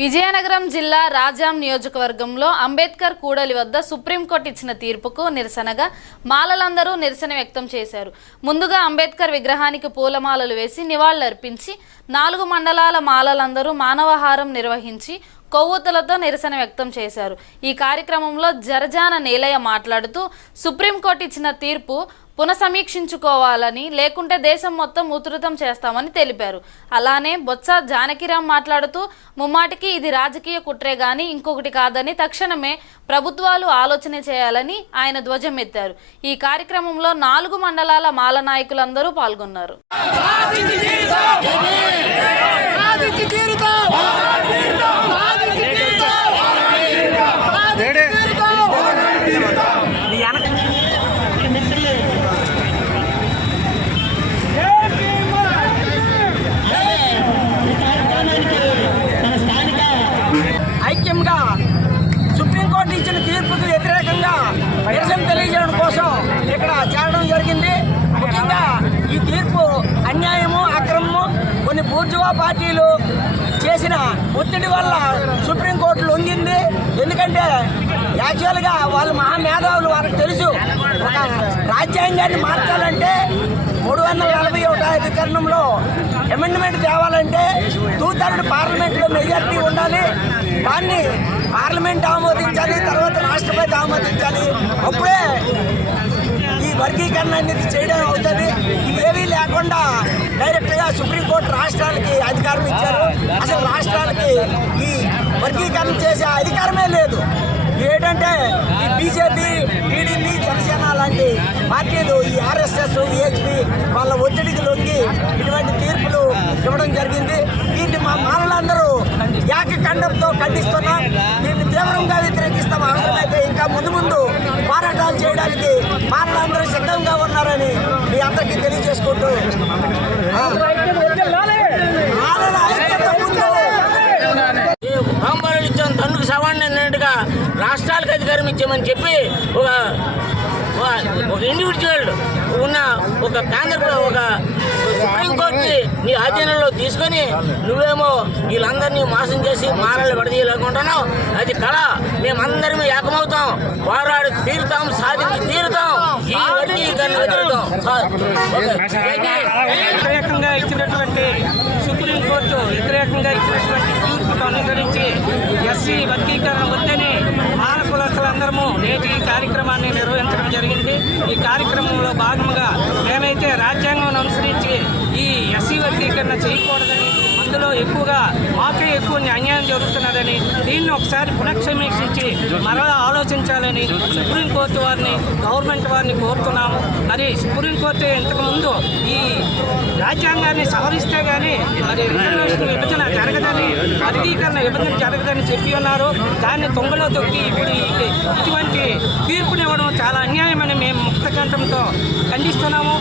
విజయనగరం జిల్లా రాజాం నియోజకవర్గంలో అంబేద్కర్ కూడలి వద్ద సుప్రీంకోర్టు ఇచ్చిన తీర్పుకు నిరసనగా మాలలందరూ నిరసన వ్యక్తం చేశారు. ముందుగా అంబేద్కర్ విగ్రహానికి పూలమాలలు వేసి నివాళులర్పించి 4 మండలాల మాలలందరూ మానవహారం నిర్వహించి కొవ్వొత్తులతో నిరసన వ్యక్తం చేశారు. ఈ కార్యక్రమంలో జరజాన నీలయ్య మాట్లాడుతూ సుప్రీంకోర్టు ఇచ్చిన తీర్పు పునఃసమీక్షించుకోవాలని, లేకుంటే దేశం మొత్తం ఉధృతం చేస్తామని తెలిపారు. అలానే బొత్స జానకిరాం మాట్లాడుతూ ముమ్మాటికి ఇది రాజకీయ కుట్రే గాని ఇంకొకటి కాదని తక్షణమే ప్రభుత్వాలు ఆలోచన చేయాలని ఆయన ధ్వజమెత్తారు. ఈ కార్యక్రమంలో 4 మండలాల మాల నాయకులందరూ పాల్గొన్నారు. ఐక్యంగా సుప్రీంకోర్టు ఇచ్చిన తీర్పుకు వ్యతిరేకంగా నిరసన తెలియజేయడం కోసం ఇక్కడ చేరడం జరిగింది. ముఖ్యంగా ఈ తీర్పు అన్యాయము, అక్రమము, కొన్ని బూర్జువా పార్టీలు చేసిన ఒత్తిడి వల్ల సుప్రీంకోర్టు లొంగింది. ఎందుకంటే యాక్చువల్గా వాళ్ళు మహామేధావులు, వాళ్ళకి తెలుసు ఒక రాజ్యాంగాన్ని మార్చాలంటే 341 అధికరణంలో అమెండ్మెంట్ తేవాలంటే 2/3 పార్లమెంట్లో మెజార్టీ ఉండాలి. దాన్ని పార్లమెంట్ ఆమోదించాలి, తర్వాత రాష్ట్రపతి ఆమోదించాలి. అప్పుడే ఈ వర్గీకరణ అనేది చేయడం అవుతుంది. ఇవేవీ లేకుండా డైరెక్ట్గా సుప్రీంకోర్టు రాష్ట్రాలకి అధికారం ఇచ్చారు. అసలు రాష్ట్రాలకి ఈ వర్గీకరణ చేసే అధికారమే లేదు. ఏంటంటే ఈ బీజేపీ, టీడీపీ, జనసేన లాంటి పార్టీలు, ఈ ఆర్ఎస్ఎస్, విహెచ్పి వాళ్ళ ఒత్తిడికి లొంగి ఇటువంటి తీర్పులు ఇవ్వడం జరిగింది. దీన్ని మా మానవులందరూ ఏకకంఠంతో ఖండిస్తున్నాం. దీన్ని తీవ్రంగా వ్యతిరేకిస్తాం. అవసరమైతే ఇంకా ముందు పోరాటాలు చేయడానికి మానవులందరూ సిద్ధంగా ఉన్నారని మీ అందరికీ తెలియజేసుకుంటూ బాంబాలు ఇచ్చాం, తండ్రికి సవాళ్ళని అన్నట్టుగా రాష్ట్రాలకు అధికారం ఇచ్చామని చెప్పి ఒక ఇండివిజువల్ ఉన్న ఒక సుప్రీంకోర్టుని నీ ఆధీనంలో తీసుకొని నువ్వేమో వీళ్ళందరినీ మోసం చేసి మారలు పడదీయలేకుంటున్నావు. అది కళ. మేమందరం ఏకమవుతాం, పోరాడి తీరుతాం, సాధించి తీరుతాం. ఈ వర్గీకరణ వ్యతిరేకంగా ఇచ్చినటువంటి సుప్రీంకోర్టు వ్యతిరేకంగా ఇచ్చినటువంటి తీర్పును అనుసరించి ఎస్సీ వర్గీకరణ వద్దని మాల కులస్తులందరము నేటి ఈ కార్యక్రమాన్ని నిర్వహించడం జరిగింది. ఈ కార్యక్రమంలో భాగంగా మేమైతే రాజ్యాంగం అనుసరించి ఈ ఎస్సీ వర్గీకరణ చేయకూడదని, అందులో మాకే ఎక్కువ అన్యాయం జరుగుతున్నదని, దీన్ని ఒకసారి పునఃసమీక్షించి మరలా ఆలోచించాలని సుప్రీంకోర్టు వారిని, గవర్నమెంట్ వారిని కోరుతున్నాము. మరి సుప్రీంకోర్టు ఇంతకుముందు ఈ రాజ్యాంగాన్ని సవరిస్తే కానీ మరి రిజర్వేషన్ విభజన జరగదని, వర్గీకరణ విభజన జరగదని చెప్పి ఉన్నారు. దాన్ని తొంగలో తొక్కి ఇప్పుడు ఇటువంటి తీర్పునివ్వడం చాలా అన్యాయమని మేము ముక్త కంఠంతో ఖండిస్తున్నాము.